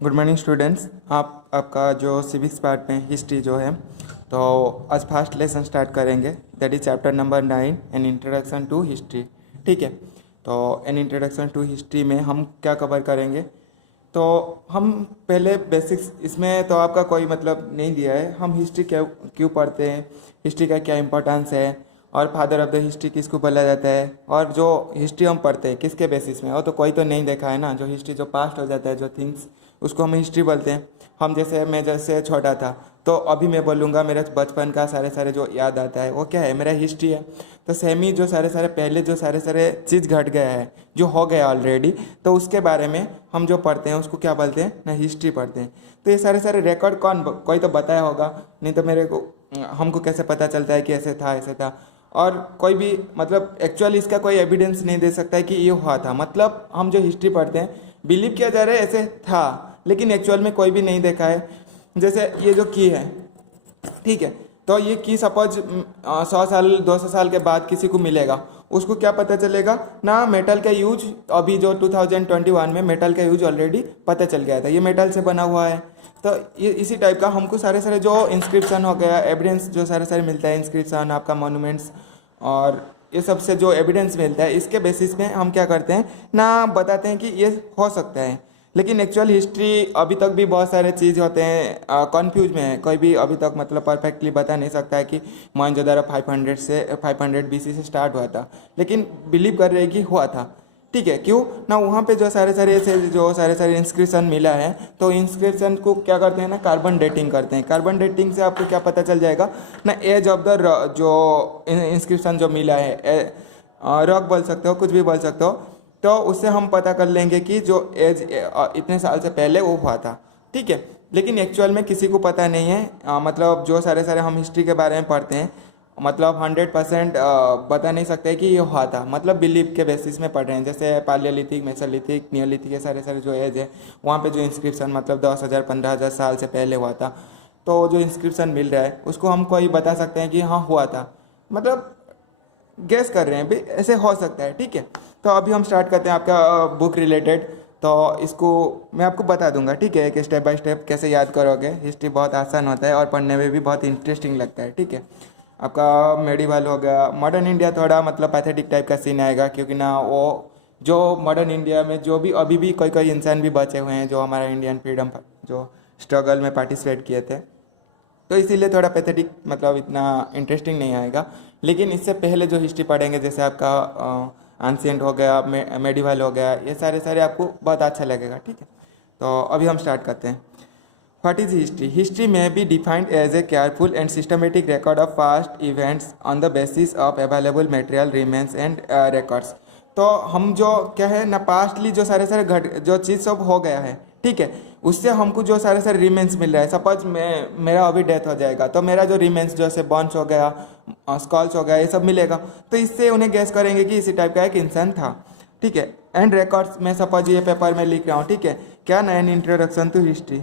Good morning students. आपका जो civics part में हिस्ट्री जो है, तो आज फर्स्ट लेसन स्टार्ट करेंगे। That is chapter number 9 an introduction to history. ठीक है, तो एन इंट्रोडक्शन टू हिस्ट्री में हम क्या कवर करेंगे। तो हम पहले बेसिक्स, इसमें तो आपका कोई मतलब नहीं दिया है, हम हिस्ट्री क्यों क्यों पढ़ते हैं, हिस्ट्री का क्या इंपॉर्टेंस है, और फादर ऑफ द हिस्ट्री किसको बोला जाता है, और जो हिस्ट्री हम पढ़ते हैं किसके बेसिस में, और तो कोई तो नहीं देखा है ना। जो हिस्ट्री जो पास्ट हो जाता है, जो थिंग्स, उसको हम हिस्ट्री बोलते हैं। मैं जैसे छोटा था, तो अभी मैं बोलूँगा मेरे बचपन का सारे जो याद आता है वो क्या है, मेरा हिस्ट्री है। तो सेम ही जो सारे पहले जो सारे चीज़ घट गया है, जो हो गया ऑलरेडी, तो उसके बारे में हम जो पढ़ते हैं उसको क्या बोलते हैं ना, हिस्ट्री पढ़ते हैं। तो ये सारे रिकॉर्ड कोई तो बताया होगा, नहीं तो मेरे को हमको कैसे पता चलता है कि ऐसे था। और कोई भी मतलब एक्चुअली इसका कोई एविडेंस नहीं दे सकता है कि ये हुआ था। मतलब हम जो हिस्ट्री पढ़ते हैं बिलीव किया जा रहा है ऐसे था, लेकिन एक्चुअल में कोई भी नहीं देखा है। जैसे ये जो की है, ठीक है, तो ये की सपोज 100 साल 200 साल के बाद किसी को मिलेगा, उसको क्या पता चलेगा ना, मेटल का यूज अभी जो 2021 में मेटल का यूज ऑलरेडी पता चल गया था, ये मेटल से बना हुआ है। तो ये इसी टाइप का हमको सारे जो इंस्क्रिप्शन हो गया, एविडेंस जो सारे मिलता है, इंस्क्रिप्शन आपका मॉन्यूमेंट्स, और ये सब से जो एविडेंस मिलता है, इसके बेसिस में हम क्या करते हैं ना, बताते हैं कि ये हो सकता है। लेकिन एक्चुअल हिस्ट्री अभी तक भी बहुत सारे चीज़ होते हैं, कन्फ्यूज में है। कोई भी अभी तक मतलब परफेक्टली बता नहीं सकता है कि मोहनजोदड़ो 500 BC से स्टार्ट हुआ था, लेकिन बिलीव कर रहे हैं कि हुआ था। ठीक है, क्यों ना, वहाँ पे जो सारे इंस्क्रिप्शन मिला है, तो इंस्क्रिप्शन को क्या करते हैं ना, कार्बन डेटिंग करते हैं। कार्बन डेटिंग से आपको क्या पता चल जाएगा ना, एज ऑफ द जो इंस्क्रिप्शन जो मिला है, रॉक बोल सकते हो, कुछ भी बोल सकते हो, तो उससे हम पता कर लेंगे कि जो एज इतने साल से पहले वो हुआ था। ठीक है, लेकिन एक्चुअल में किसी को पता नहीं है। मतलब जो सारे हम हिस्ट्री के बारे में पढ़ते हैं, मतलब 100% बता नहीं सकते कि ये हुआ था, मतलब बिलीव के बेसिस में पढ़ रहे हैं। जैसे पालियोलिथिक, मेसोलिथिक, नियोलिथिक, ये सारे जो एज है, वहाँ पे जो इंस्क्रिप्शन मतलब 10,000 15,000 साल से पहले हुआ था, तो जो इंस्क्रिप्शन मिल रहा है उसको हम कोई बता सकते हैं कि हाँ हुआ था, मतलब गेस कर रहे हैं भी, ऐसे हो सकता है। ठीक है, तो अभी हम स्टार्ट करते हैं आपका बुक रिलेटेड। तो इसको मैं आपको बता दूंगा, ठीक है, एक स्टेप बाय स्टेप कैसे याद करोगे। हिस्ट्री बहुत आसान होता है और पढ़ने में भी बहुत इंटरेस्टिंग लगता है। ठीक है, आपका मेडिवल हो गया, मॉडर्न इंडिया थोड़ा मतलब पैथेटिक टाइप का सीन आएगा, क्योंकि ना वो जो मॉडर्न इंडिया में जो भी अभी भी कोई इंसान भी बचे हुए हैं जो हमारा इंडियन फ्रीडम जो स्ट्रगल में पार्टिसिपेट किए थे, तो इसीलिए थोड़ा पैथेटिक मतलब इतना इंटरेस्टिंग नहीं आएगा। लेकिन इससे पहले जो हिस्ट्री पढ़ेंगे, जैसे आपका एंशिएंट हो गया, मेडिवल हो गया, ये सारे आपको बहुत अच्छा लगेगा। ठीक है, तो अभी हम स्टार्ट करते हैं। What is history? History may be defined as a careful and systematic record of past events on the basis of available material remains and records. तो हम जो क्या है ना, पास्टली जो सारे घट जो चीज़ सब हो गया है, ठीक है, उससे हमको जो सारे रिमेन्स मिल रहा है। सपोज मेरा अभी डेथ हो जाएगा, तो मेरा जो रिमेन्स जैसे बॉन्स हो गया, स्कॉल्स हो गया, ये सब मिलेगा। तो इससे उन्हें गैस करेंगे कि इसी टाइप का एक इंसान था। ठीक है, एंड रिकॉर्ड्स में सपोज ये पेपर में लिख रहा हूँ, ठीक है, क्या ना, an introduction to history.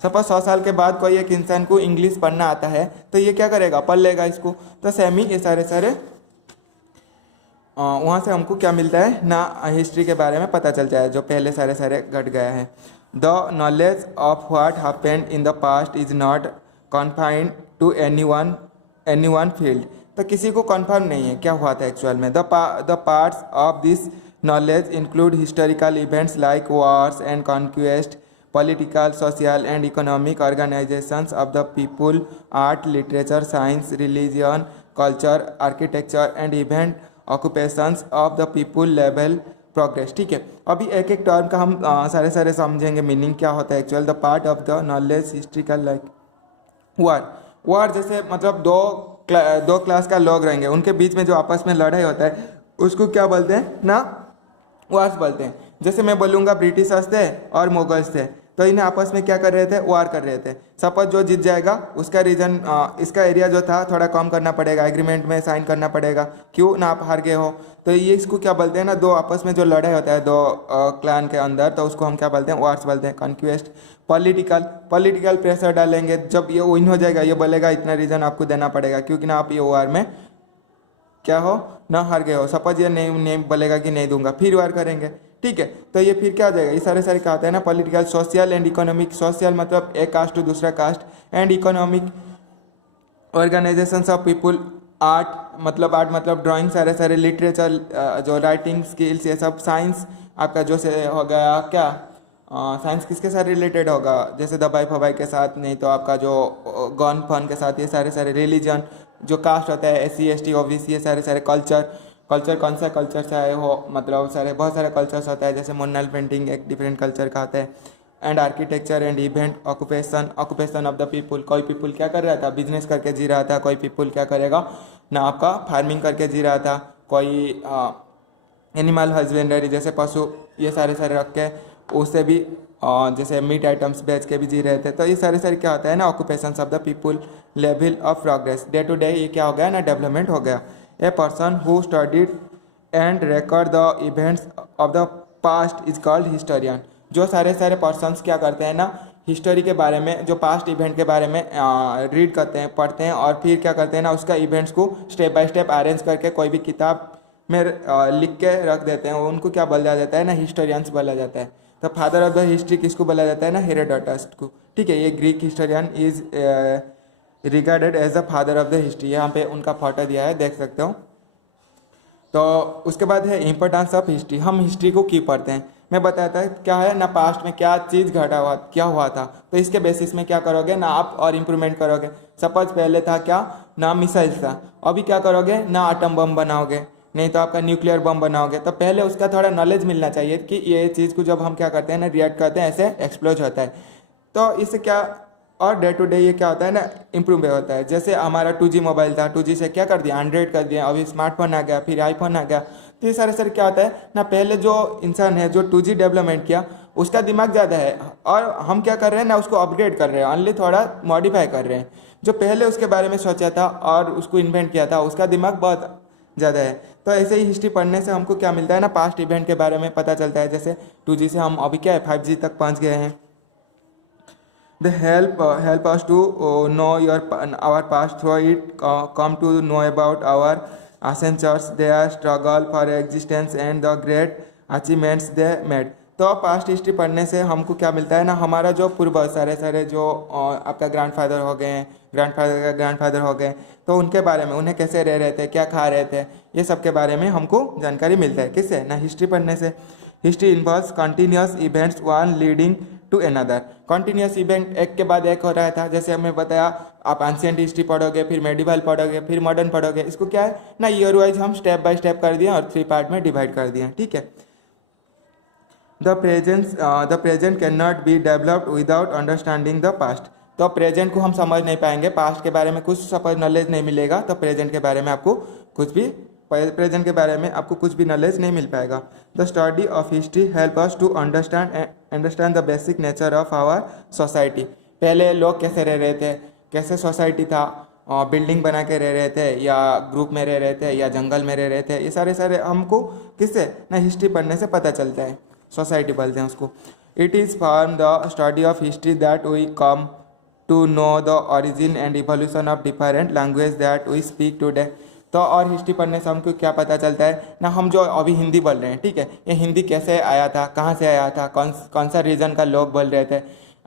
Suppose 100 साल के बाद कोई एक इंसान को इंग्लिश पढ़ना आता है, तो ये क्या करेगा, पढ़ लेगा इसको। तो सेम ही ये सारे वहाँ से हमको क्या मिलता है ना, हिस्ट्री के बारे में पता चलता है जो पहले सारे घट गया है। The knowledge of what happened in the past is not confined to any one field. तो किसी को कन्फर्म नहीं है क्या हुआ था एक्चुअल में। The parts of this knowledge include historical events like Wars and conquest, political, social and economic organizations of the people, art, literature, science, religion, culture, architecture and even occupations of the people level progress। ठीक है, अभी एक एक term का हम सारे समझेंगे meaning क्या होता है actual. The part of the knowledge historical like war जैसे मतलब दो क्लास का लोग रहेंगे, उनके बीच में जो आपस में लड़ाई होता है उसको क्या बोलते हैं ना, वार्स बोलते हैं। जैसे मैं बोलूँगा ब्रिटिशर्स थे और मुगल्स थे, तो इन्हें आपस में क्या कर रहे थे, वार कर रहे थे। सपोज जो जीत जाएगा उसका रीजन, इसका एरिया जो था थोड़ा कम करना पड़ेगा, एग्रीमेंट में साइन करना पड़ेगा, क्यों ना, आप हार गए हो। तो ये इसको क्या बोलते हैं ना, दो आपस में जो लड़ाई होता है दो क्लान के अंदर, तो उसको हम क्या बोलते हैं, वार्स बोलते हैं। कॉन्क्वेस्ट, पॉलिटिकल प्रेशर डालेंगे, जब ये विन हो जाएगा ये बोलेगा इतना रीजन आपको देना पड़ेगा, क्योंकि ना आप ये वार में क्या हो ना हार गए हो। सपोज ये नहीं नहीं बोलेगा कि नहीं दूंगा, फिर वार करेंगे, ठीक है। तो ये फिर क्या हो जाएगा, ये सारे सारे क्या होता है ना, political, social and economic. Social मतलब एक कास्ट टू दूसरा caste, and economic organisations of people. Art मतलब ड्राइंग, सारे सारे लिटरेचर, जो राइटिंग स्किल्स, ये सब। साइंस आपका जो से हो गया क्या, साइंस किसके साथ रिलेटेड होगा, जैसे दवाई फवाई के साथ, नहीं तो आपका जो गन फन के साथ, ये सारे सारे। रिलीजन, जो कास्ट होता है SC ST OBC, ये सारे सारे। कल्चर, कल्चर कौन सा कल्चर से आए हो, मतलब सारे बहुत सारे कल्चर्स होता है, जैसे मुन्नल पेंटिंग एक डिफरेंट कल्चर का आता है। And architecture and event. Occupation, occupation of the people, कोई पीपुल क्या कर रहा था, बिजनेस करके जी रहा था। कोई पीपुल क्या करेगा ना, आपका फार्मिंग करके जी रहा था। कोई एनिमल हस्बेंडरी, जैसे पशु, ये सारे सारे रख के उससे भी जैसे मीट आइटम्स बेच के भी जी रहे थे। तो ये सारे सारे क्या होता है ना, occupations of the people. Level of progress, day to day ये क्या हो गया ना, डेवलपमेंट हो गया। A person who studied and record the events of the past is called historian. जो सारे सारे पर्सन्स क्या करते हैं ना, हिस्टोरी के बारे में, जो पास्ट इवेंट के बारे में रीड करते हैं, पढ़ते हैं, और फिर क्या करते हैं ना, उसका इवेंट्स को स्टेप बाय स्टेप अरेंज करके कोई भी किताब में लिख के रख देते हैं, उनको क्या बोला जाता है ना, हिस्टोरियंस बोला जाता है। तो फादर ऑफ द हिस्ट्री किसको बोला जाता है ना, हेरोडोटस को, ठीक है। ये Greek historian is regarded as the father of the history. यहाँ पे उनका फोटो दिया है, देख सकते हो। तो उसके बाद है इंपॉर्टेंस ऑफ हिस्ट्री। हम हिस्ट्री को क्यों पढ़ते हैं, मैं बताता है क्या है ना, पास्ट में क्या चीज़ घटा हुआ, क्या हुआ था, तो इसके बेसिस में क्या करोगे ना आप, और इम्प्रूवमेंट करोगे। सपोज पहले था क्या ना, मिसाइल था, अभी क्या करोगे ना, आटम बम बनाओगे, नहीं तो आपका न्यूक्लियर बम बनाओगे। तो पहले उसका थोड़ा नॉलेज मिलना चाहिए कि ये चीज़ को जब हम क्या करते हैं ना, रिएक्ट करते हैं, ऐसे एक्सप्लोज होता है। तो इससे क्या, और डे टू डे ये क्या होता है ना, इम्प्रूव होता है। जैसे हमारा 2G मोबाइल था, 2G से क्या कर दिया, एंड्रॉइड कर दिया, अभी स्मार्टफोन आ गया, फिर आईफोन आ गया। तो ये सारे सारे क्या होता है ना, पहले जो इंसान है जो 2G डेवलपमेंट किया, उसका दिमाग ज़्यादा है, और हम क्या कर रहे हैं ना, उसको अपग्रेड कर रहे हैं, ओनली थोड़ा मॉडिफाई कर रहे हैं। जो पहले उसके बारे में सोचा था और उसको इन्वेंट किया था, उसका दिमाग बहुत ज़्यादा है। तो ऐसे ही हिस्ट्री पढ़ने से हमको क्या मिलता है ना, पास्ट इवेंट के बारे में पता चलता है। जैसे 2G से हम अभी क्या है 5G तक पहुँच गए हैं। They help us to know our past, through it come to know about our ancestors, their struggle for existence and the great achievements they made। तो पास्ट हिस्ट्री पढ़ने से हमको क्या मिलता है ना, हमारा जो पूर्वज सारे सारे जो आपका ग्रैंडफादर हो गए, ग्रैंडफादर का ग्रैंडफादर हो गए, तो उनके बारे में, उन्हें कैसे रह रहे थे, क्या खा रहे थे, ये सब के बारे में हमको जानकारी मिलता है। किससे ना, हिस्ट्री पढ़ने से। History involves continuous events one leading to another. Continuous event एक के बाद एक हो रहा था। जैसे हमें बताया, आप एंशिएंट हिस्ट्री पढ़ोगे, फिर मेडिवल पढ़ोगे, फिर मॉडर्न पढ़ोगे। इसको क्या है ना, ईयर वाइज हम स्टेप बाय स्टेप कर दिए और 3 पार्ट में डिवाइड कर दिए, ठीक है। The present can not be developed without understanding the past. तो प्रेजेंट को हम समझ नहीं पाएंगे, पास्ट के बारे में कुछ सपोज नॉलेज नहीं मिलेगा, तो प्रेजेंट के बारे में आपको कुछ भी, प्रेजेंट के बारे में आपको कुछ भी नॉलेज नहीं मिल पाएगा। The study of history help us to understand the basic nature of our society. पहले लोग कैसे रह रहे थे, कैसे सोसाइटी था, बिल्डिंग बना के रह रहे थे, या ग्रुप में रह रहे थे, या जंगल में रह रहे थे, ये सारे सारे हमको किससे ना, हिस्ट्री पढ़ने से पता चलता है। सोसाइटी बोलते हैं उसको। It is from the study of history that we come to know the origin and evolution of different language that we speak today. तो और हिस्ट्री पढ़ने से हमको क्या पता चलता है ना, हम जो अभी हिंदी बोल रहे हैं, ठीक है, ये हिंदी कैसे आया था, कहाँ से आया था, कौन सा रीजन का लोग बोल रहे थे,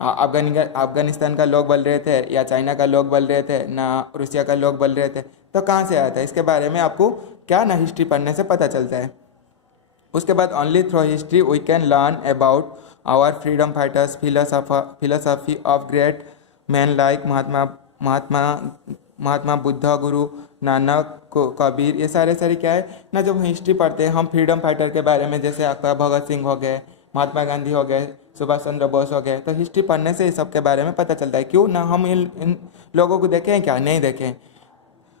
अफगानिस्तान का लोग बोल रहे थे, या चाइना का लोग बोल रहे थे ना, रूसिया का लोग बोल रहे थे, तो कहाँ से आया था, इसके बारे में आपको क्या ना, हिस्ट्री पढ़ने से पता चलता है। उसके बाद only through history we can learn about our freedom fighters, philosophy of great man like Mahatma Buddha, Guru Nanak, Kabir, ये सारे सारे क्या है ना, जब हिस्ट्री पढ़ते हैं हम फ्रीडम फाइटर के बारे में, जैसे आपका भगत सिंह हो गए, महात्मा गांधी हो गए, सुभाष चंद्र बोस हो गए, तो हिस्ट्री पढ़ने से इस सब के बारे में पता चलता है। क्यों ना, हम इन लोगों को देखें क्या, नहीं देखें।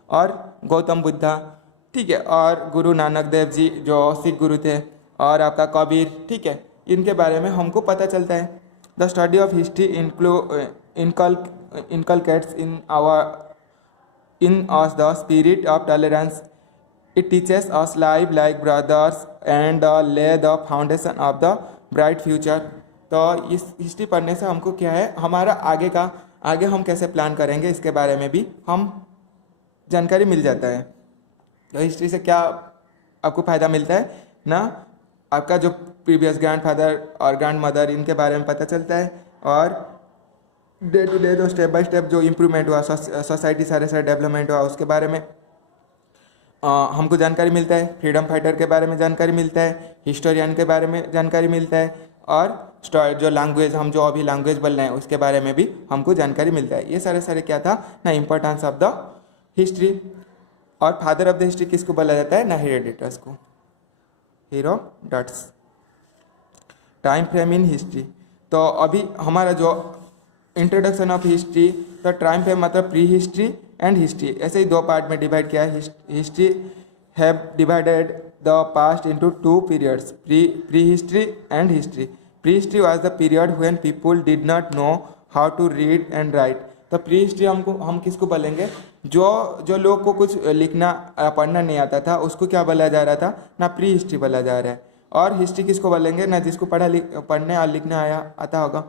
और गौतम बुद्धा, ठीक है, और गुरु नानक देव जी जो सिख गुरु थे, और आपका कबीर, ठीक है, इनके बारे में हमको पता चलता है। The study of history inculcates in us the spirit of tolerance. It teaches us life like brothers and lay the foundation of the bright future. तो इस हिस्ट्री पढ़ने से हमको क्या है, हमारा आगे हम कैसे प्लान करेंगे, इसके बारे में भी हम जानकारी मिल जाता है। तो हिस्ट्री से क्या आपको फ़ायदा मिलता है ना, आपका जो प्रीवियस ग्रैंडफादर और ग्रैंड मदर इनके बारे में पता चलता है, और डे टू डे जो स्टेप बाय स्टेप जो इम्प्रूवमेंट हुआ, सोसाइटी सारे सारे डेवलपमेंट हुआ, उसके बारे में हमको जानकारी मिलता है। फ्रीडम फाइटर के बारे में जानकारी मिलता है, हिस्टोरियन के बारे में जानकारी मिलता है, और जो लैंग्वेज हम जो अभी लैंग्वेज बोल रहे हैं उसके बारे में भी हमको जानकारी मिलता है। ये सारे सारे क्या था ना, इम्पोर्टेंस ऑफ द हिस्ट्री। और फादर ऑफ द हिस्ट्री किसको बोला जाता है ना, हेरोडोटस को, Herodotus. Time frame in history, तो अभी हमारा जो इंट्रोडक्शन ऑफ हिस्ट्री, तो टाइम फ्रेम मतलब प्री हिस्ट्री एंड हिस्ट्री, ऐसे ही दो पार्ट में डिवाइड किया है। History have divided the past into two periods, pre history and history. Pre history was the period when people did not know how to read and write. तो pre history हम किसको बोलेंगे, जो लोग को कुछ लिखना पढ़ना नहीं आता था उसको क्या बोला जा रहा था ना, प्री हिस्ट्री बोला जा रहा है। और हिस्ट्री किसको बोलेंगे ना, जिसको पढ़ने और लिखना आता होगा।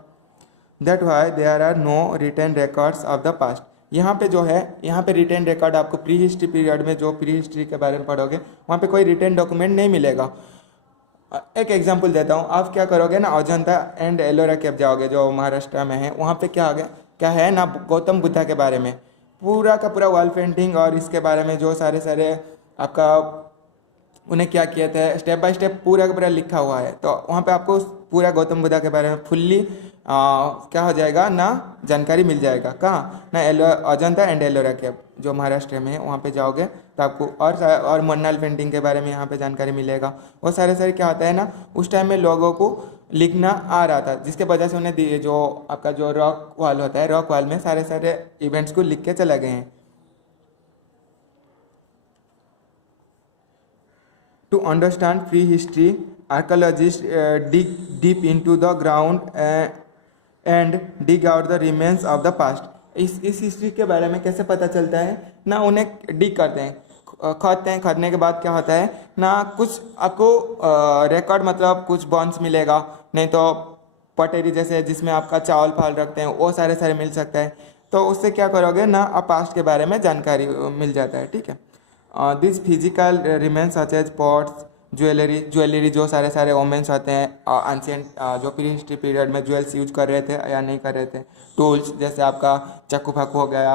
That why there are no written records of the past. यहाँ पे जो है, यहाँ पे रिटन रिकॉर्ड आपको प्री हिस्ट्री पीरियड में जो प्री हिस्ट्री के बारे में पढ़ोगे वहाँ पे कोई रिटन डॉक्यूमेंट नहीं मिलेगा। एक एग्जांपल देता हूँ, आप क्या करोगे ना, अजंता एंड एलोरा केव जाओगे जो महाराष्ट्र में है, वहाँ पे क्या है ना, गौतम बुद्धा के बारे में पूरा का पूरा वॉल पेंटिंग और इसके बारे में जो सारे सारे आपका उन्हें क्या किया था स्टेप बाय स्टेप पूरा का पूरा लिखा हुआ है। तो वहाँ पे आपको पूरा गौतम बुद्धा के बारे में फुल्ली क्या हो जाएगा ना, जानकारी मिल जाएगा। कहाँ ना, अजंता एंड एलोरा केव जो महाराष्ट्र में है, वहाँ पे जाओगे तो आपको और मन्नाल पेंटिंग के बारे में यहाँ पे जानकारी मिलेगा। वो सारे सारे क्या होता है ना, उस टाइम में लोगों को लिखना आ रहा था, जिसके वजह से उन्हें जो आपका जो रॉक वॉल होता है, रॉक वॉल में सारे सारे इवेंट्स को लिख के चले गए हैं। To understand prehistory, archaeologists dig deep into the ground and dig out the remains of the past. इस हिस्ट्री के बारे में कैसे पता चलता है ना, उन्हें डिग करते हैं, खोदते हैं। खोदने के बाद क्या होता है ना, कुछ आपको रिकॉर्ड मतलब कुछ बॉन्स मिलेगा, नहीं तो पटेरी जैसे जिसमें आपका चावल फाल रखते हैं वो सारे सारे मिल सकता है। तो उससे क्या करोगे ना, आप पास्ट के बारे में जानकारी मिल जाता है। ठीक है, this physical remains such as pots, jewellery जो सारे सारे ओमेंस होते हैं एंशिएंट जो प्री हिस्ट्री पीरियड में ज्वेल्स यूज कर रहे थे या नहीं कर रहे थे। टूल्स जैसे आपका चाकू फाकू हो गया,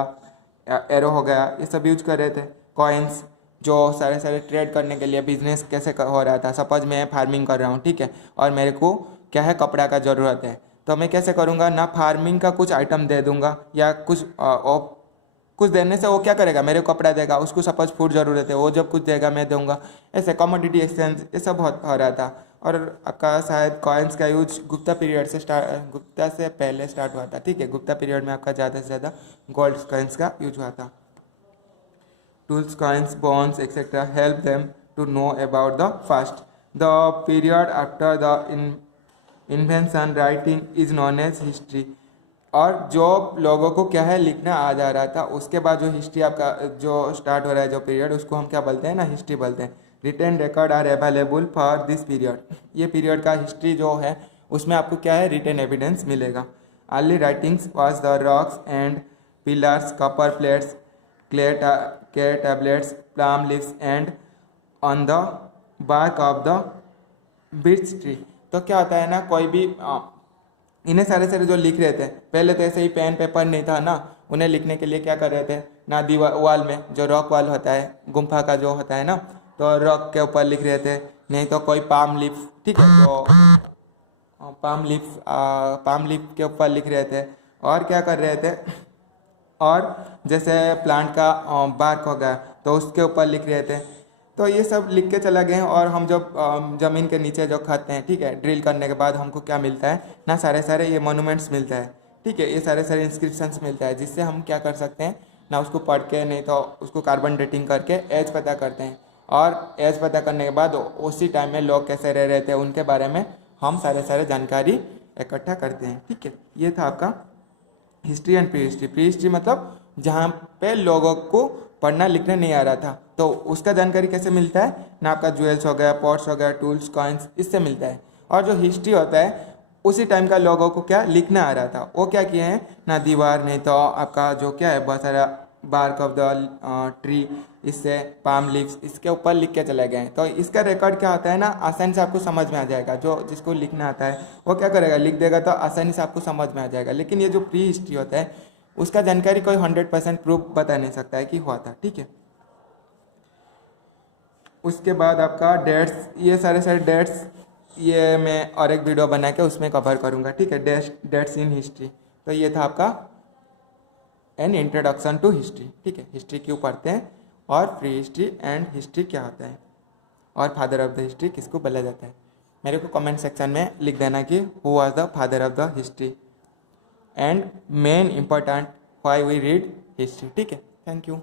एरो हो गया, ये सब यूज कर रहे थे। कॉइन्स जो सारे सारे ट्रेड करने के लिए बिजनेस कैसे हो रहा था। सपोज मैं फार्मिंग कर रहा हूँ, ठीक है, और मेरे को क्या है कपड़ा का ज़रूरत है, तो मैं कैसे करूँगा ना, फार्मिंग का कुछ आइटम दे दूँगा या कुछ देने से वो क्या करेगा, मेरे को कपड़ा देगा। उसको सपोज फूड ज़रूरत है, वो जब कुछ देगा मैं दूंगा। ऐसे कमोडिटी एक्सचेंज ये सब हो रहा था। और आपका शायद कॉइन्स का यूज गुप्ता पीरियड से गुप्ता से पहले स्टार्ट हुआ था। ठीक है, गुप्ता पीरियड में आपका ज़्यादा से ज़्यादा गोल्ड कॉइन्स का यूज हुआ था। Tools, coins, bonds etcetera help them to know about the past. The period after the invention writing is known as history. और जो लोगों को क्या है लिखना आ जा रहा था, उसके बाद जो हिस्ट्री आपका जो स्टार्ट हो रहा है जो पीरियड, उसको हम क्या बोलते हैं ना, हिस्ट्री बोलते हैं। Written record are available for this period. ये पीरियड का हिस्ट्री जो है उसमें आपको क्या है रिटन एविडेंस मिलेगा। Early writings was the rocks and pillars, copper plates, clay tablets, palm leaves and on the bark of the birch tree. तो क्या होता है ना, कोई भी इन्हें सारे सारे जो लिख रहे थे, पहले तो ऐसे ही पेन पेपर नहीं था ना, उन्हें लिखने के लिए क्या कर रहे थे ना, दीवार वाल में जो रॉक वाल होता है, गुम्फा का जो होता है ना, तो रॉक के ऊपर लिख रहे थे, नहीं तो कोई पाम लीफ, ठीक है, तो पाम लीफ के ऊपर लिख रहे थे। और क्या कर रहे थे, और जैसे प्लांट का बार्क हो गया तो उसके ऊपर लिख रहे थे। तो ये सब लिख के चला गए। और हम जब ज़मीन के नीचे जो खाते हैं, ठीक है, ड्रिल करने के बाद हमको क्या मिलता है ना, सारे सारे ये मोनूमेंट्स मिलता है। ठीक है, ये सारे सारे इंस्क्रिप्शंस मिलता है, जिससे हम क्या कर सकते हैं ना, उसको पढ़ के, नहीं तो उसको कार्बन डेटिंग करके एज पता करते हैं। और एज पता करने के बाद उसी टाइम में लोग कैसे रह रहे थे उनके बारे में हम सारे सारे जानकारी इकट्ठा करते हैं। ठीक है, ये था आपका history and pre history. Pre history मतलब जहाँ पे लोगों को पढ़ना लिखना नहीं आ रहा था, तो उसका जानकारी कैसे मिलता है ना, आपका ज्वेल्स हो गया, पॉट्स हो गया, टूल्स, कॉइन्स, इससे मिलता है। और जो हिस्ट्री होता है उसी टाइम का लोगों को क्या लिखना आ रहा था, वो क्या किए हैं ना, दीवार, नहीं तो आपका जो क्या है बहुत सारा बार्क ऑफ द ट्री, इससे पाम लीव्स, इसके ऊपर लिख के चले गए। तो इसका रिकॉर्ड क्या होता है ना, आसानी से आपको समझ में आ जाएगा। जो जिसको लिखना आता है वो क्या करेगा, लिख देगा, तो आसानी से आपको समझ में आ जाएगा। लेकिन ये जो प्री हिस्ट्री होता है उसका जानकारी कोई 100% प्रूफ बता नहीं सकता है कि हुआ था, ठीक है। उसके बाद आपका डेट्स, ये सारे डेट्स ये मैं और एक वीडियो बना के उसमें कवर करूँगा, ठीक है। डेट्स इन हिस्ट्री, तो ये था आपका एन इंट्रोडक्शन टू हिस्ट्री, ठीक है। हिस्ट्री क्यों पढ़ते हैं और प्री हिस्ट्री एंड हिस्ट्री क्या होता है और फादर ऑफ द हिस्ट्री किसको बोला जाता है। मेरे को कमेंट सेक्शन में लिख देना कि who was the father of the history and main important why we read history, ठीक है। Thank you.